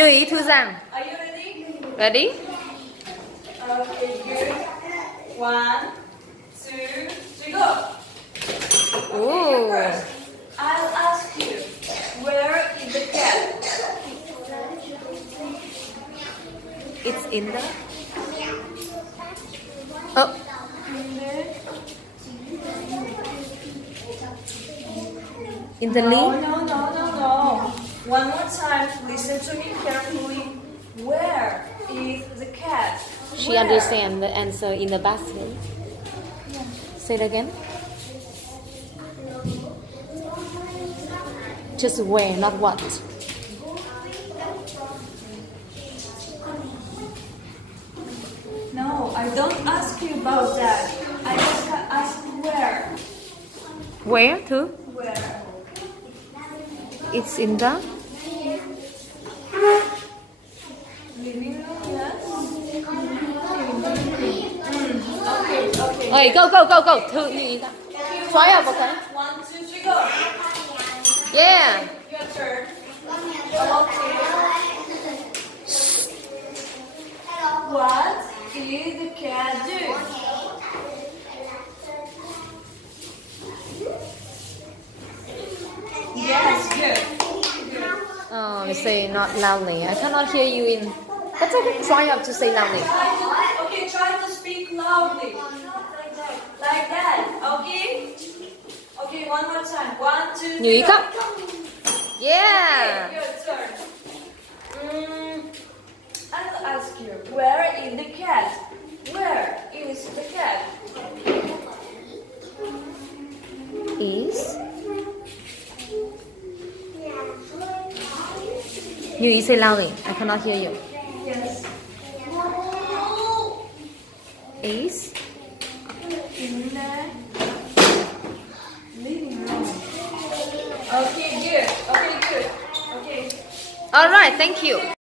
Như Ý, Thư Giang. Are you ready? Ready? Okay, good. 1, 2, 3, go. Ooh. First, I'll ask you, where is the cat? It's in the... Oh. In the No, leaf? no. One more time, listen to me carefully. Where is the cat? She Where? understands the answer in the basket. Say it again. Just where, not what. No, I don't ask you about that. I just ask where. Where, Thư? Where? It's in the... Living room, yes? Okay. Hey, go. Thư, Như Ý. Try out, okay? 1, 2, 3, go. Yeah. Your turn. Okay. What is the cat doing? Yes, good. Oh, you say not loudly. I cannot hear you in... That's okay. Try out to say loudly. Try to speak loudly. Like that. Okay? Okay, one more time. 1, 2, 3. Như Ý, go. come. Yeah. Okay, your turn. I'll ask you, where is the cat? Where is the cat? Is... Như Ý, say loudly. I cannot hear you. Yes. Is... In the living room. Okay, good. Okay. Alright, thank you.